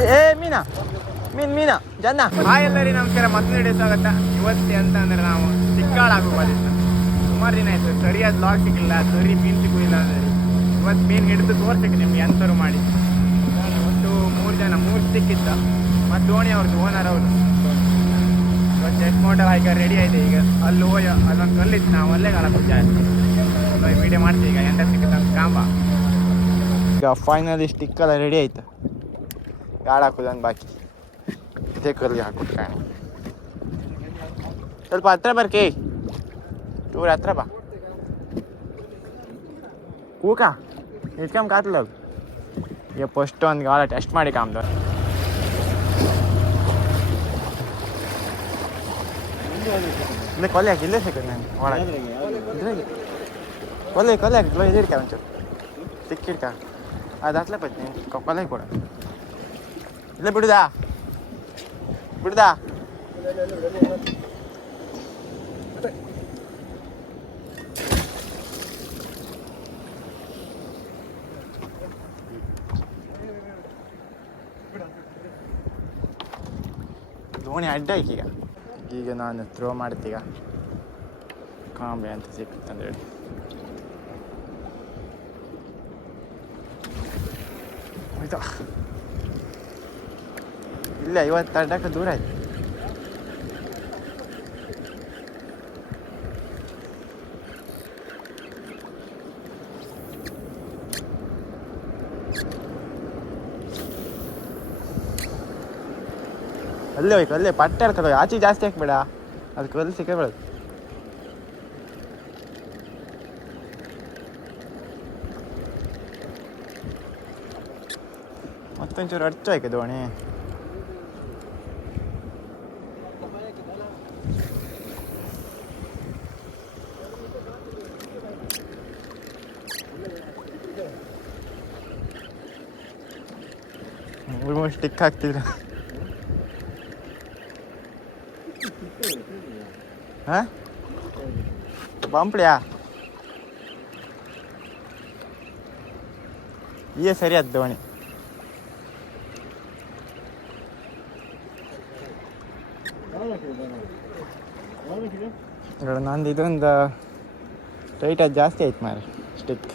ಏ ಮೀನಾ. ಮೀನ್ ಮೀನಾ ಜನ್ನ. ಹಾಯ್ ಎಲ್ಲರಿ ನಮಸ್ಕಾರ. ಮತ್ತೆ ನಡೆಯ ಸ್ವಾಗತ. ಇವತ್ತು ಅಂತ ಅಂದ್ರೆ ನಾವು ಸಿಕ್ಕಾಳಾಗೋ ಬಾಲಿಲ್ಲ ಸುಮಾರು ದಿನ ಆಯ್ತು. ಸರಿಯಾದ ಲಾಗ್ ಸಿಕ್ಕಿಲ್ಲ. ಸರಿ ಮೀನ್ ಸಿಗುದಿಲ್ಲ ಅಂದ್ರೆ. ಇವತ್ತು ಮೀನ್ ಹಿಡಿದು ತೋರ್ಸಕ್ಕೆ ನಿಮ್ಗೆ ಎಂತರು ಮಾಡಿ. ಒಂದು ಮೂರು ಜನ ಮೂರು ಸಿಕ್ಕಿತ್ತು ಮತ್ತು ದೋಣಿ ಅವ್ರದ್ದು ಓನರ್ ಅವರು. ಇವತ್ತು ಜೆಟ್ ಮೋಟರ್ ಈಗ ರೆಡಿ ಆಯ್ತು ಈಗ. ಅಲ್ಲಿ ಹೋಯ ಅಲ್ಲೊಂದು ಕಲ್ಲಿತ್ತು. ನಾವು ಅಲ್ಲೇ ಕಾಲ ಜಾಸ್ತಿ ವಿಡಿಯೋ ಮಾಡ್ತೀವಿ ಈಗ. ಎಂಟರ್ ಸಿಕ್ಕಿದ್ದ ಕಾಂಬ. ಈಗ ಫೈನಲಿ ಸ್ಟಿಕ್ ಎಲ್ಲ ರೆಡಿ ಆಯ್ತು. ಗಾಳ ಹಾಕೋದೊಂದು ಬಾಕಿ ಇದೇ ಕಲ್ಲಿಗೆ ಹಾಕ್ಬಿಟ್ಟು ಕಾಣಿ ಸ್ವಲ್ಪ ಹತ್ರ ಬರ್ಕಿ ಚೂರು ಹತ್ರ ಬಾ ಕೂಕ ಇಟ್ಕೊಂಡ್ ಕಾತ್ಲ ಈಗ ಫಸ್ಟ್ ಒಂದು ಗಾಳ ಟೆಸ್ಟ್ ಮಾಡಿ ಕಾಮ್ದು ಇಲ್ಲೇ ಕೊಲೆ ಹಾಕಿ ಇಲ್ಲೇ ಸಿಕ್ಕದು ನಾನು ಒಳಗೆ ಇದ್ರಾಗೆ ಕೊಲೆ ಕೊಲೆ ಹಾಕಿ ಇದು ಹಿಡ್ಕ ಒಂಚೂರು ಸಿಕ್ಕಿಡ್ಕ ಅದು ಹತ್ಲೆ ಬತ್ತಿ ನೀನು ಕೊಲೆ ಕೊಡ ಇಲ್ಲೇ ಬಿಡುದಾ? ಬಿಡುದಾ? ಧೋನಿ ಅಡ್ಡ ಈಗ. ಈಗ ನಾನು ಥ್ರೋ ಮಾಡ್ತೀಗ? ಕಾಂಬೆ ಅಂತ ಸಿಕ್ತಂದೇಳಿ ಆಯ್ತಾ ಇಲ್ಲ, ಇವತ್ತು ಅಡ್ಡಕ್ಕೆ ದೂರ ಆಯ್ತು. ಅಲ್ಲೇ ಹೋಯ್ತು ಅಲ್ಲೇ ಪಟ್ಟೆ ಹಾಕೋದು ಆಚೆ ಜಾಸ್ತಿ ಹಾಕ್ಬೇಡ. ಅದಕ್ಕೆ ಅಲ್ಲಿ ಸಿಕ್ಕಬೇಡ ಮತ್ತೊಂಚೂರು ಅರ್ಚು ಆಯ್ಕೆ ದೋಣಿ ಸ್ಟಿಕ್ ಹಾಕ್ತಿದ್ರ ಹಾಂ ಬಂಪ್ಳಿಯಾ ಈಗ ಸರಿ ಆಯ್ತು ದೋಣಿ ನಂದು ಇದೊಂದು ಟೈಟ್ ಜಾಸ್ತಿ ಆಯ್ತು ಮಾರೆ ಸ್ಟಿಕ್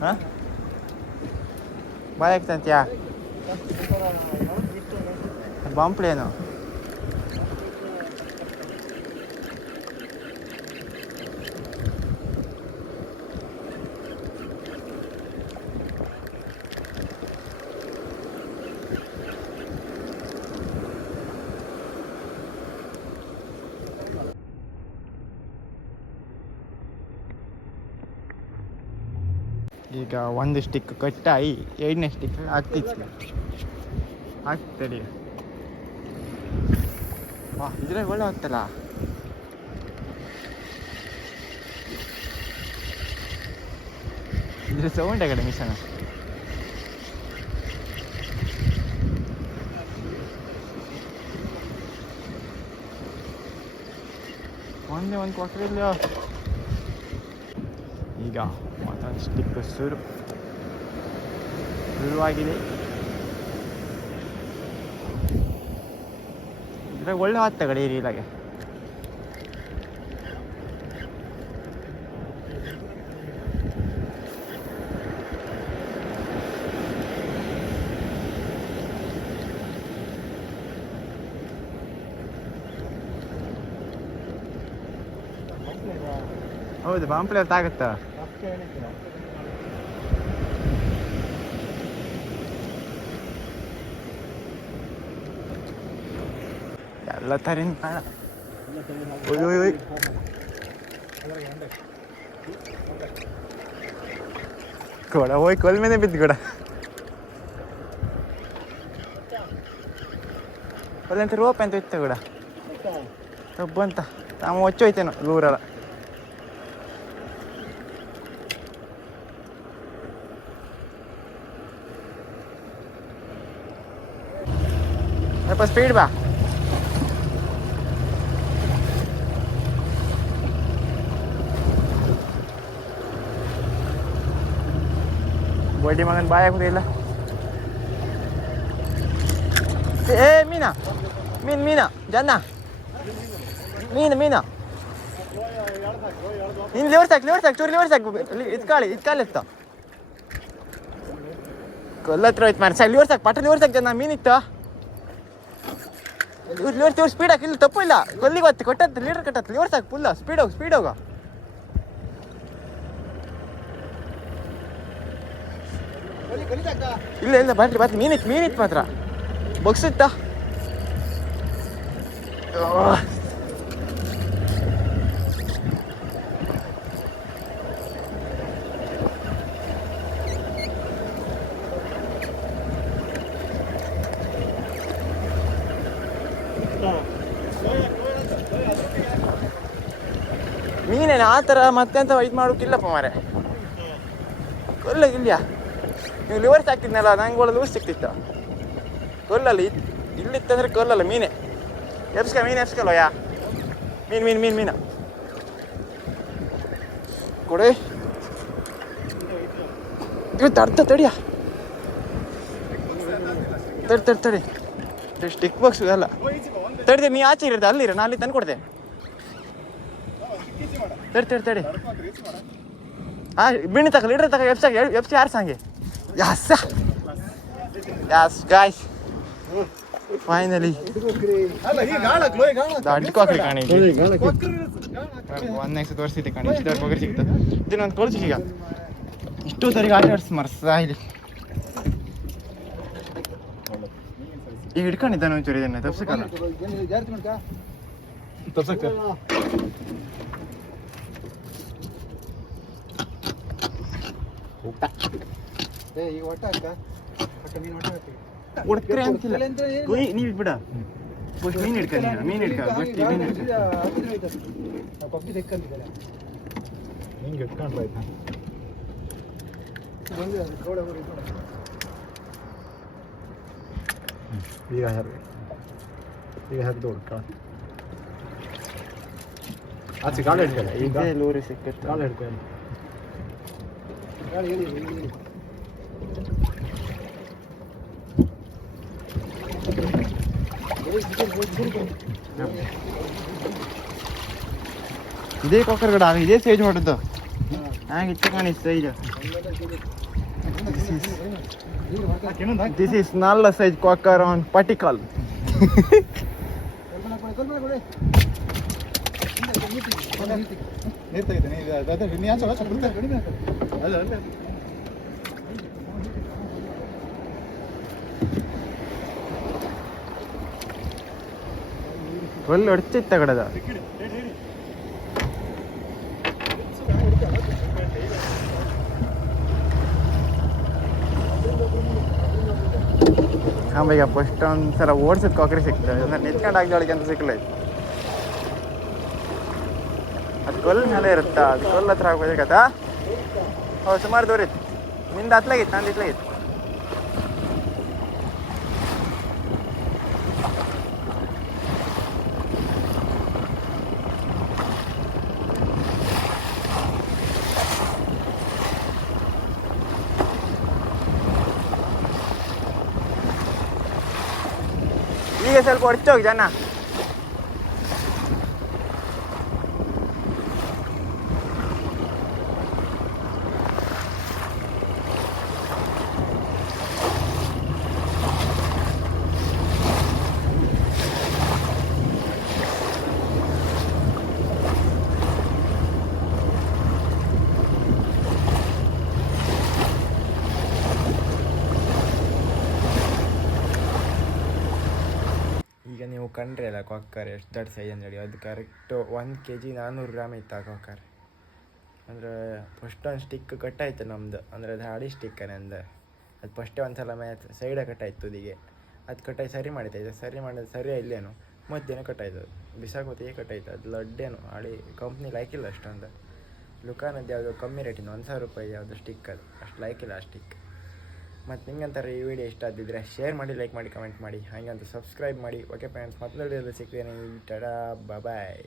ಹಾಂ? ಬಾಯ್ ಆಗ್ತಂತ್ಯಾ ಬಂಪ್ಳೇನು ಈಗ ಒಂದು ಸ್ಟಿಕ್ ಕಟ್ಟಾಯಿ ಎರಡನೇ ಸ್ಟಿಕ್ ಆಗ್ತಿತ್ತು ಆಗ್ತದೆ ವಾ ಇದ್ರಾಗ ಒಳ್ಳೆ ಆಗ್ತಲ್ಲ? ಇದ್ರ ಸೌಂಡ್ ಕಡೆ ಮಿಷನ್ ಒಂದೇ ಒಂದು ಕೊಕ್ಕರಿಲ್ಲ ಈಗ ಸ್ಟಿಕ್ ಶುರು ಶುರುವಾಗಿದೆ ಇದ್ರಾಗ ಒಳ್ಳೆ ಕಡೆ ಈ ರೀಲಾಗೆ ಹೌದು ಬಾಂಪ್ಲೆ ಅಂತ ಆಗುತ್ತಾ ಎಲ್ಲ ತರಿನ ಕಾಣ ಒಯ್ ಒಯ್ ಒಯ್ ಕೊಡ ಹೋಯ್ ಕೊಲ್ ಮೇಲೆ ಬಿದ್ದು ಕೊಡ ಅಲ್ಲಂತ ರೋಪ್ ಅಂತ ಇತ್ತ ಕೂಡ ಒಬ್ಬ ಅಂತ ತಾವು ಹೊಚ್ಚೋಯ್ತೇನೋ ದೂರಲ್ಲ ಸ್ವಲ್ಪ ಸ್ಪೀಡ್ ಬಾ ಬೋಡಿ ಮಗನ್ ಬಾಯ್ ಆಗುದಿಲ್ಲ ಏ ಮೀನಾ ಮೀನ್ ಮೀನಾ ಜನ್ನ ಮೀನು ಮೀನಾ ನೀನು ಲಿವರ್ಸ್ ಹಾಕಿ ಲಿವರ್ಸ್ ಹಾಕಿ ಚೂರು ಲಿವರ್ಸ್ ಹಾಕಿ ಇದ್ಕಾಳಿ ಇದ್ಕಾಳಿ ಇತ್ತ ಕೊಲ್ಲತ್ರ ಹೋಯ್ತು ಮಾರ್ಸಾಕ್ ಲಿವರ್ಸ್ ಹಾಕಿ ಪಟ್ಟ ಲಿವರ್ಸ್ ಹಾಕಿ ಜನ ಮೀನಿತ್ತ ಇವ್ರು ಲಿವರ್ ಸ್ಪೀಡ್ ಹಾಕಿ ಇಲ್ಲಿ ತಪ್ಪು ಇಲ್ಲ. ಕೊಲ್ಲಿಗೆ ಹೊತ್ತು ಕೊಟ್ಟತ್ತು ಲೀಡರ್ ಕಟ್ಟತ್ತು ಇವ್ರು ಸಾಕು ಫುಲ್ಲ ಸ್ಪೀಡ್ ಹೋಗು ಸ್ಪೀಡ್ ಹೋಗ. ಇಲ್ಲ ಇಲ್ಲ ಬರ್ಲಿ ಬರ್ಲಿ ಮೀನಿತ್ತು ಮೀನಿತ್ ಮಾತ್ರ. ಬಗ್ಸಿತ್ತ? ಮೀನೇನು ಆ ಥರ ಮತ್ತೆಂತ ಇದು ಮಾಡೋಕ್ಕಿಲ್ಲಪ್ಪ ಮಾರೆ ಕೊಲ್ಲ ಇಲ್ಯಾ? ನೀವು ಲಿವರ್ಸ್ ಹಾಕ್ತಿದ್ನಲ್ಲ ನಂಗೆ ಒಳ್ಳೆ ಲೂಸ್ ಸಿಕ್ತಿತ್ತು. ಕೊಲ್ಲಲ್ಲ ಇದ್ ಇಲ್ಲಿತ್ತಂದ್ರೆ ಕೊಲ್ಲಲ್ಲ ಮೀನೆ. ಎಬ್ಸ್ಕ, ಮೀನು ಎಬ್ಸ್ಕಲ್ವ ಯಾ ಮೀನು ಮೀನು ಮೀನು ಮೀನು. ಕೊಡಿ. ಇವತ್ತು ಅರ್ಧ ತಡಿಯ. ತಡಿ ತಡಿ ತಡಿ. ಸ್ಟಿಕ್ ಬಾಕ್ಸ್ ಅಲ್ಲ ತಡಿದೆ ನೀ ಆಚೆ ಇರೋದು ಅಲ್ಲಿರ ನಾನು ಅಲ್ಲಿ ತಂದು ಕೊಡ್ತೆ ತಡಿ ತಡಿ ತಡಿ. ಹಾ ಬಿಣ್ಣಿ ತಕ ಇಡ್ರಿ ತಕ F C F C R ಸಂಗೆ? ಯಾಸ ಯಾಸ್ ಗಾಯ್ಸ್ ಫೈನಲಿ ದೊಡ್ಡ ಹಾಕಿ ಕಾಣಿ. ಒಂದ್ ನೆಕ್ಸ್ಟ್ ತೋರಿಸಿದ್ದೆ ಕಾಣಿ. ಇಷ್ಟು ಕೊಗರಿ ಸಿಗ್ತದೆ. ಇದನ್ನೊಂದು ಕೊಡ್ಸಿ ಈಗ. ಇಷ್ಟು ತರಿಗೆ ಆಟ ಆಡ್ಸಿ ಮರ್ಸ ಇಲ್ಲಿ ಈಗ ಹಿಡ್ಕೊಂಡಿದ್ದಾನೆ ಒಂಚೂರು ಇದನ್ನ ತಪ್ಸಕ್ಕಲ್ಲ ಉಡ್ಕ್ರೆ ಅಂತಿಲ್ಲ. ಕೊಯ್ ನೀವು ಬಿಡ ಫಸ್ಟ್ ಮೀನು ಹಿಡ್ಕ ನೀನು ಮೀನು ಹಿಡ್ಕ ಮೀನ್ ಹಿಡ್ಕ. ಹಿಂಗೆ ಇಟ್ಕೊಂಡ್ರೆ ಆಯ್ತಾ ಈಗ ಹರಿ ಈಗ ಹರಿದು ಹುಡ್ಕ ಆಚೆ ಗಾಳಿ ಹಿಡ್ಕಲ್ಲ ಈಗ ಇದೇ ಲೂರಿ ಸಿಕ್ಕತ್ತೆ ಗಾಳಿ ಹಿಡ್ಕೊಳ್ಳಿ ಇದೇ ಕೊಕ್ಕರ್ ಗಡ ಇದೇ ಸೈಜ್ ಹೊಡೆದು ಹಾಗೆ ಇತ್ತು ಕಾಣಿ ಸೈಜ್ ನೀ ಆಚೆ ಒಳಗೆ ಸ್ವಲ್ಪ ಬಿಡ್ತಾರೆ. ಅಲ್ಲ ಅಲ್ಲ ಒಳ್ಳೆ ಹೊಡ್ತಿತ್ತ ಕಡದ ಹಾಂ ಈಗ ಫಸ್ಟ್ ಸಲ ಓಡಿಸಿದ ಕಾಕ್ರಿ ಸಿಕ್ತು ನಿಂತ್ಕೊಂಡು ಆಗ್ದೊಳಗೆ ಅಂತ ಸಿಕ್ಕಲ್ಲ ಅದು ಕೊಲ್ ಮೇಲೆ ಇರುತ್ತಾ? ಅದು ಕೊಲ್ ಹತ್ರ ಆಗ್ಬೋದಾಗತ್ತಾ ಓ, ಸುಮಾರು ದೂರ ಇತ್ತು. ನಿಂದ ಹತ್ಲಾಗಿತ್ತು ನಂದು ಇತ್ಲಾಗಿತ್ತು ಈಗ ಸ್ವಲ್ಪ ಹೊಡ್ಚೋಗಿ ಜನ ಈಗ ನೀವು ಕಂಡ್ರೆ ಅಲ್ಲ ಕೊಕ್ಕರ್, ಎಷ್ಟು ದೊಡ್ಡ ಸೈಜ್ ಅಂತೇಳಿ ಅದು ಕರೆಕ್ಟು ಒಂದು ಕೆ ಜಿ ನಾನ್ನೂರು ಗ್ರಾಮ್ ಇತ್ತು ಆ ಕೊಕ್ಕರ್. ಅಂದರೆ ಫಸ್ಟ್ ಒಂದು ಸ್ಟಿಕ್ ಕಟ್ಟಾಯಿತು ನಮ್ಮದು ಅಂದರೆ ಅದು ಹಾಡಿ ಸ್ಟಿಕ್ ನಂದು ಅದು. ಫಸ್ಟೇ ಒಂದು ಸಲ ಮೇ ಸೈಡೇ ಕಟ್ಟಾಯಿತು ಅದಿಗೆ. ಅದು ಕಟ್ಟಾಗಿ ಸರಿ ಇದು ಸರಿ ಮಾಡಿದ ಸರಿ ಇಲ್ಲೇನು ಮತ್ತೇನೋ ಕಟ್ಟಾಯ್ತು ಬಿಸಾಕೋತಿಗೆ ಕಟ್ಟಾಯ್ತು. ಅದು ಲಡ್ಡೇನು. ಹಾಳಿ ಕಂಪ್ನಿ ಹಾಕಿಲ್ಲ ಅಷ್ಟೊಂದು. ಲುಕಾನದ್ದು ಯಾವುದೋ ಕಮ್ಮಿ ರೇಟಿನ ಒಂದು ಸಾವಿರ ರೂಪಾಯಿ ಯಾವುದೋ ಸ್ಟಿಕ್ ಅದು. ಅಷ್ಟು ಲೈಕಿಲ್ಲ ಆ ಸ್ಟಿಕ್ ಮತ್ತು ನಿಮ್ಗಂತಾರೆ ಈ ವಿಡಿಯೋ ಇಷ್ಟ ಆದಿದ್ರೆ ಶೇರ್ ಮಾಡಿ ಲೈಕ್ ಮಾಡಿ ಕಮೆಂಟ್ ಮಾಡಿ. ಹಾಗೆ ಅಂತ ಸಬ್ಸ್ಕ್ರೈಬ್ ಮಾಡಿ. ಓಕೆ ಫ್ರೆಂಡ್ಸ್ ಮತ್ತೆ ಸಿಗ್ತೇನೆ. ಟಡಾ ಬಾಯ್